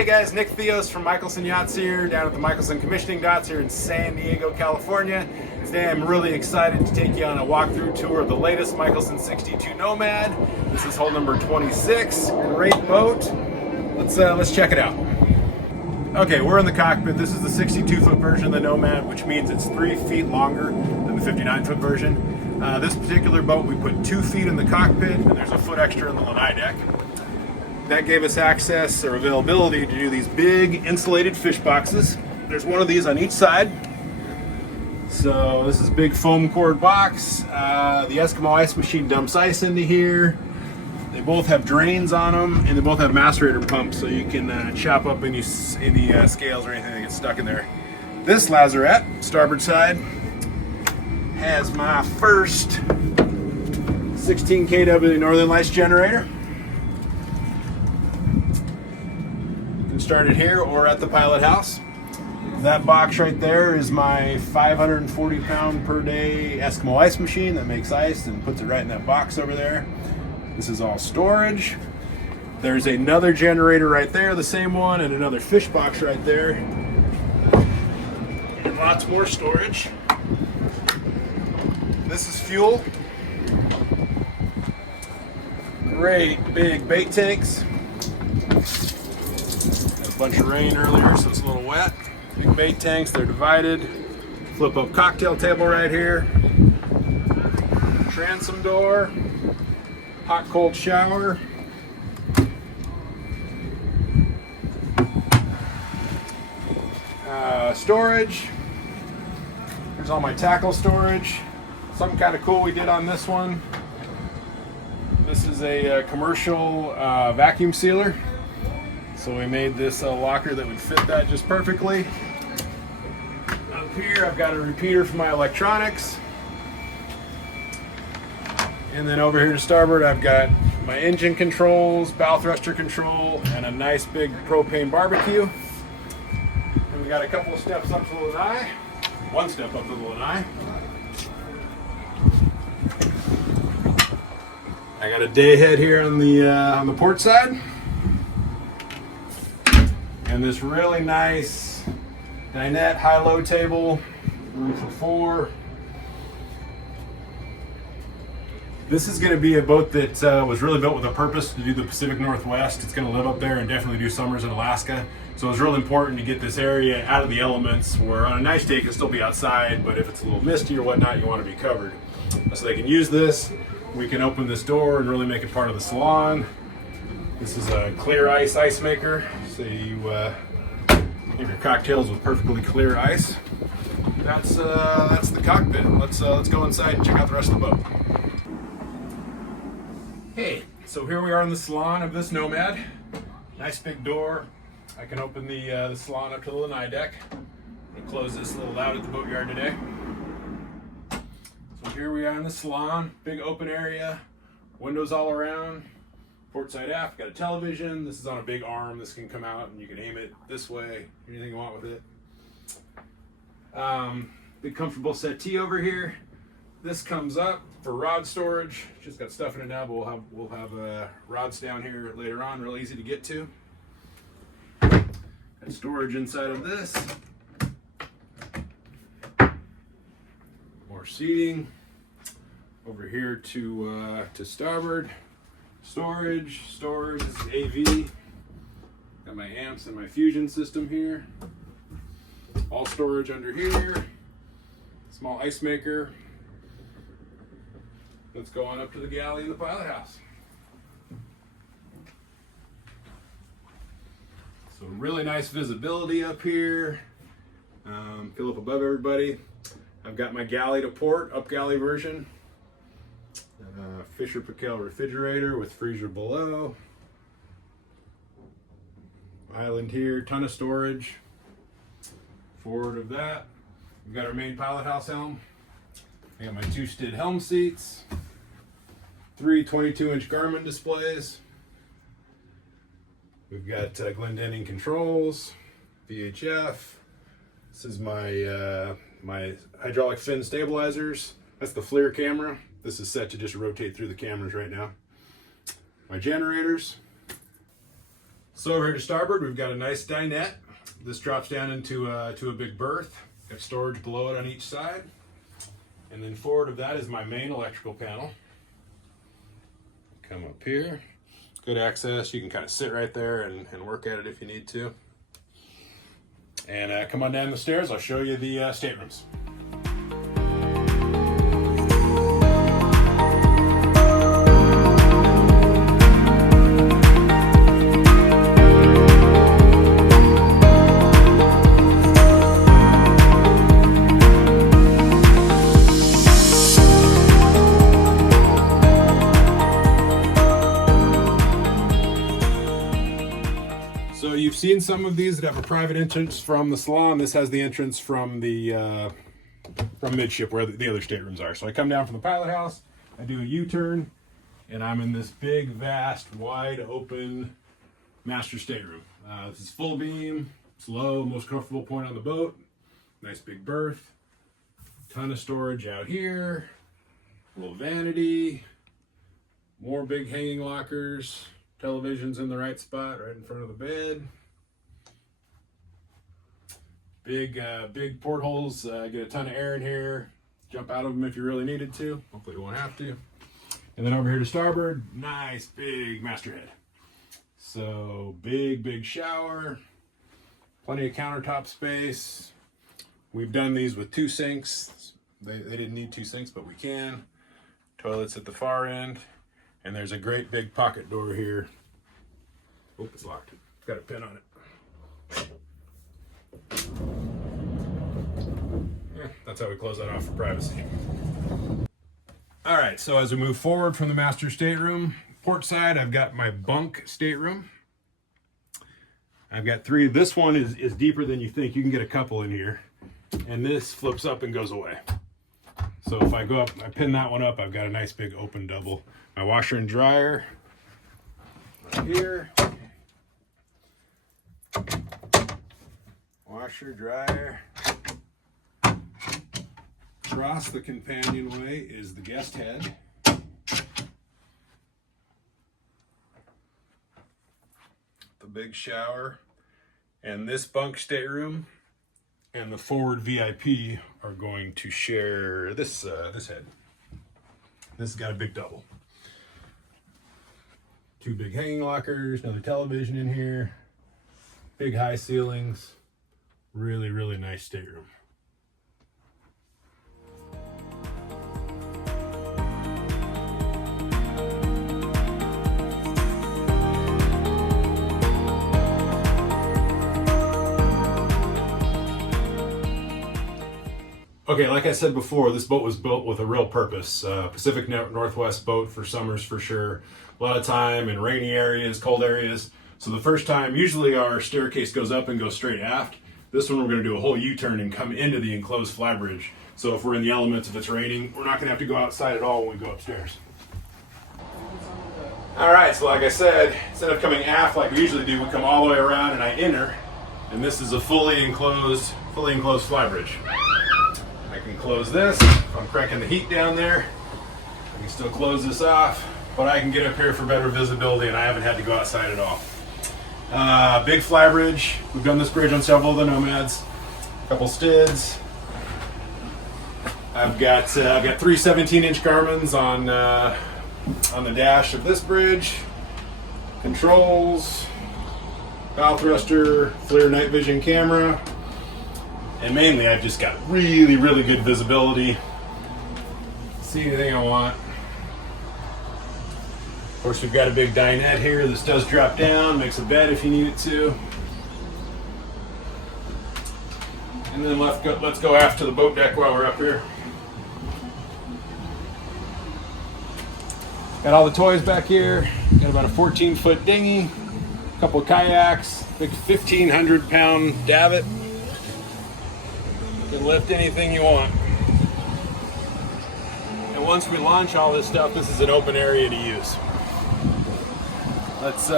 Hey guys, Nick Theos from Mikelson Yachts here, down at the Mikelson Commissioning Docks here in San Diego, California. Today I'm really excited to take you on a walkthrough tour of the latest Mikelson 62 Nomad. This is hull number 26, great boat. Let's check it out. Okay, we're in the cockpit. This is the 62-foot version of the Nomad, which means it's 3 feet longer than the 59-foot version. This particular boat, we put 2 feet in the cockpit, and there's a foot extra in the lanai deck. That gave us access or availability to do these big insulated fish boxes. There's one of these on each side. So this is a big foam cord box. The Eskimo ice machine dumps ice into here. They both have drains on them, and they both have macerator pumps, so you can chop up any scales or anything that gets stuck in there. This lazarette, starboard side, has my first 16 kW Northern Lights generator. Started here or at the pilot house. That box right there is my 540 pound per day Eskimo ice machine that makes ice and puts it right in that box over there. This is all storage. There's another generator right there, the same one, and another fish box right there. And lots more storage. This is fuel. Great big bait tanks. Bunch of rain earlier, so it's a little wet. Big bait tanks, they're divided. Flip up cocktail table right here. Transom door. Hot cold shower. Storage. Here's all my tackle storage. Something kind of cool we did on this one. This is a commercial vacuum sealer. So we made this locker that would fit that just perfectly. Up here I've got a repeater for my electronics. And then over here to starboard I've got my engine controls, bow thruster control, and a nice big propane barbecue. And we got a couple of steps up to the lanai. One step up to the lanai. I got a day head here on the port side. And this really nice dinette high-low table, room for 4. This is going to be a boat that was really built with a purpose to do the Pacific Northwest. It's going to live up there and definitely do summers in Alaska. So it's really important to get this area out of the elements, where on a nice day it can still be outside, but if it's a little misty or whatnot, you want to be covered. So they can use this. We can open this door and really make it part of the salon. This is a clear ice maker, so you make your cocktails with perfectly clear ice. That's the cockpit. Let's go inside and check out the rest of the boat. Hey, so here we are in the salon of this Nomad. Nice big door. I can open the salon up to the lanai deck. I'm gonna close this a little loud at the boatyard today. So here we are in the salon. Big open area, windows all around. Port side aft, got a television. This is on a big arm. This can come out and you can aim it this way, anything you want with it. Big comfortable settee over here. This comes up for rod storage. Just got stuff in it now, but we'll have rods down here later on, real easy to get to. Got storage inside of this. More seating. Over here to starboard. Storage, this is AV. Got my amps and my fusion system here. All storage under here. Small ice maker. Let's go on up to the galley in the pilot house. So really nice visibility up here. Feel up above everybody. I've got my galley to port, up galley version. Fisher Pickel refrigerator with freezer below. Island here, ton of storage. Forward of that, we've got our main pilot house helm. I got my 2 Stid helm seats. 3 22-inch Garmin displays. We've got Glendenning controls, VHF. This is my my hydraulic fin stabilizers. That's the FLIR camera. This is set to just rotate through the cameras right now. My generators. So over here to starboard, we've got a nice dinette. This drops down into to a big berth. Got storage below it on each side. And then forward of that is my main electrical panel. Come up here. Good access. You can kind of sit right there and work at it if you need to. And come on down the stairs. I'll show you the staterooms. So you've seen some of these that have a private entrance from the salon. This has the entrance from the from midship where the other staterooms are. So I come down from the pilot house, I do a U-turn, and I'm in this big, vast, wide open master stateroom. This is full beam, it's low, most comfortable point on the boat. Nice big berth, ton of storage out here, little vanity, more big hanging lockers. Television's in the right spot, right in front of the bed. Big portholes, get a ton of air in here. Jump out of them if you really needed to. Hopefully you won't have to. And then over here to starboard, nice big master head. So big shower, plenty of countertop space. We've done these with 2 sinks. They didn't need 2 sinks, but we can. Toilets at the far end. And there's a great big pocket door here. Oh, it's locked. It's got a pin on it. Yeah, that's how we close that off for privacy. All right, so as we move forward from the master stateroom, port side, I've got my bunk stateroom. I've got 3. This one is deeper than you think. You can get a couple in here. And this flips up and goes away. So if I go up, I pin that one up, I've got a nice big open double. My washer and dryer right here. Washer, dryer. Across the companionway is the guest head. The big shower. And this bunk stateroom and the forward VIP are going to share this head. This has got a big double. 2 big hanging lockers, another television in here, big high ceilings, really nice stateroom. Okay, like I said before, this boat was built with a real purpose. Pacific Northwest boat for summers for sure. A lot of time in rainy areas, cold areas. So the first time, usually our staircase goes up and goes straight aft. This one we're gonna do a whole U-turn and come into the enclosed flybridge. So if we're in the elements, if it's raining, we're not gonna have to go outside at all when we go upstairs. All right, so like I said, instead of coming aft like we usually do, we come all the way around and I enter. And this is a fully enclosed flybridge. I can close this. If I'm cranking the heat down there, I can still close this off, but I can get up here for better visibility and I haven't had to go outside at all. Big flybridge. We've done this bridge on several of the Nomads. A couple Stids. I've got 3 17-inch Garmins on the dash of this bridge. Controls, bow thruster, FLIR night vision camera. And mainly, I've just got really good visibility. See anything I want. Of course, we've got a big dinette here. This does drop down, makes a bed if you need it to. And then let's go aft to the boat deck while we're up here. Got all the toys back here. Got about a 14-foot dinghy, a couple of kayaks, big 1,500-pound davit. You can lift anything you want. And once we launch all this stuff, this is an open area to use. Let's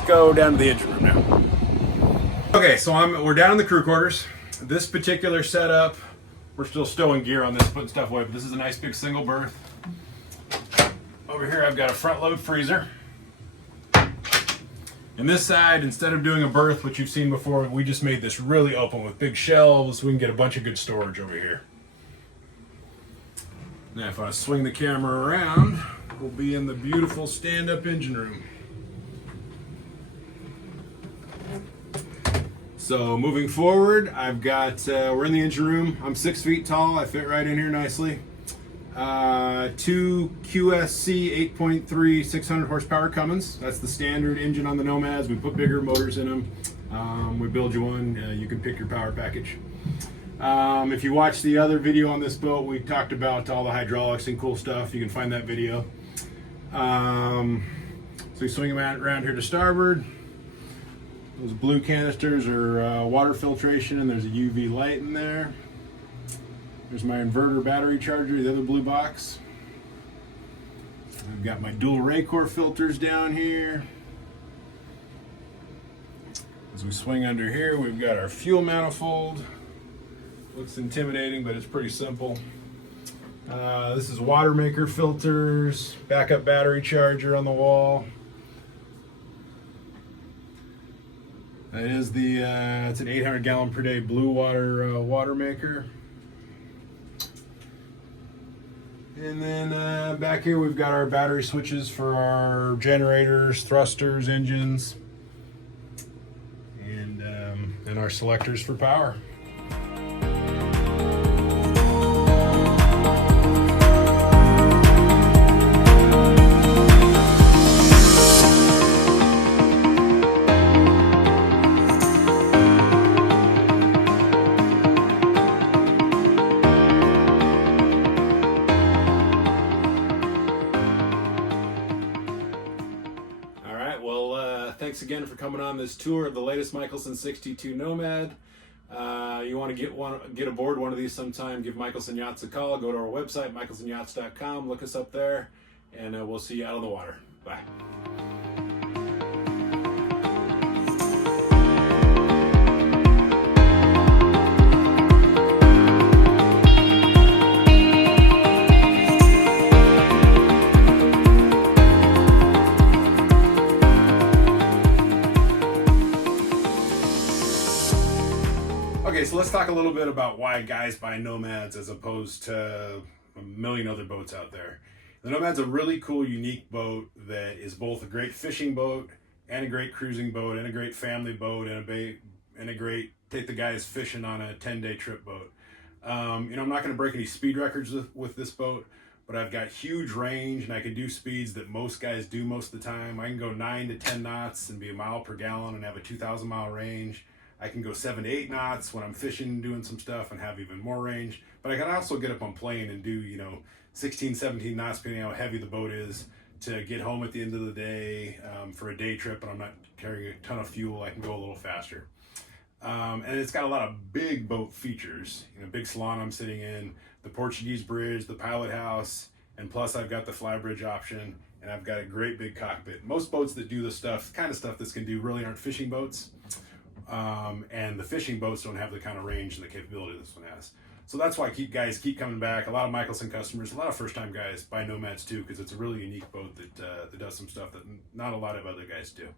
go down to the engine room now. Okay, so we're down in the crew quarters. This particular setup, we're still stowing gear on this, putting stuff away, but this is a nice big single berth. Over here I've got a front load freezer. And this side, instead of doing a berth, which you've seen before, we just made this really open with big shelves. We can get a bunch of good storage over here. Now if I swing the camera around, we'll be in the beautiful stand-up engine room. So moving forward, I've got, we're in the engine room. I'm 6 feet tall. I fit right in here nicely. Two QSC 8.3 600 horsepower Cummins. That's the standard engine on the Nomads. We put bigger motors in them. We build you one. You can pick your power package. If you watch the other video on this boat, we talked about all the hydraulics and cool stuff. You can find that video. So we swing them around here to starboard. Those blue canisters are water filtration, and there's a UV light in there. There's my inverter battery charger, the other blue box. I've got my dual Raycor filters down here. As we swing under here, we've got our fuel manifold. Looks intimidating, but it's pretty simple. This is water maker filters, backup battery charger on the wall. That is the, it's an 800 gallon per day blue water water maker. And then back here we've got our battery switches for our generators, thrusters, engines, and our selectors for power. Thanks again for coming on this tour of the latest Mikelson 62 Nomad. You want to get aboard one of these sometime, give Mikelson Yachts a call. Go to our website, mikelsonyachts.com. Look us up there, and we'll see you out on the water. Bye. Okay, so let's talk a little bit about why guys buy Nomads as opposed to a million other boats out there. The Nomad's a really cool, unique boat that is both a great fishing boat and a great cruising boat and a great family boat and a great take the guys fishing on a 10-day trip boat. I'm not going to break any speed records with this boat, but I've got huge range and I can do speeds that most guys do most of the time. I can go 9 to 10 knots and be a mile per gallon and have a 2,000 mile range. I can go 7 to 8 knots when I'm fishing and doing some stuff and have even more range. But I can also get up on plane and do, 16, 17 knots, depending on how heavy the boat is, to get home at the end of the day for a day trip, and I'm not carrying a ton of fuel. I can go a little faster. And it's got a lot of big boat features. Big Salon I'm sitting in, the Portuguese bridge, the pilot house, and plus I've got the Flybridge option, and I've got a great big cockpit. Most boats that do this kind of stuff this can do really aren't fishing boats. And the fishing boats don't have the kind of range and the capability this one has. So that's why guys keep coming back. A lot of Mikelson customers, a lot of first-time guys buy Nomads too, because it's a really unique boat that does some stuff that not a lot of other guys do.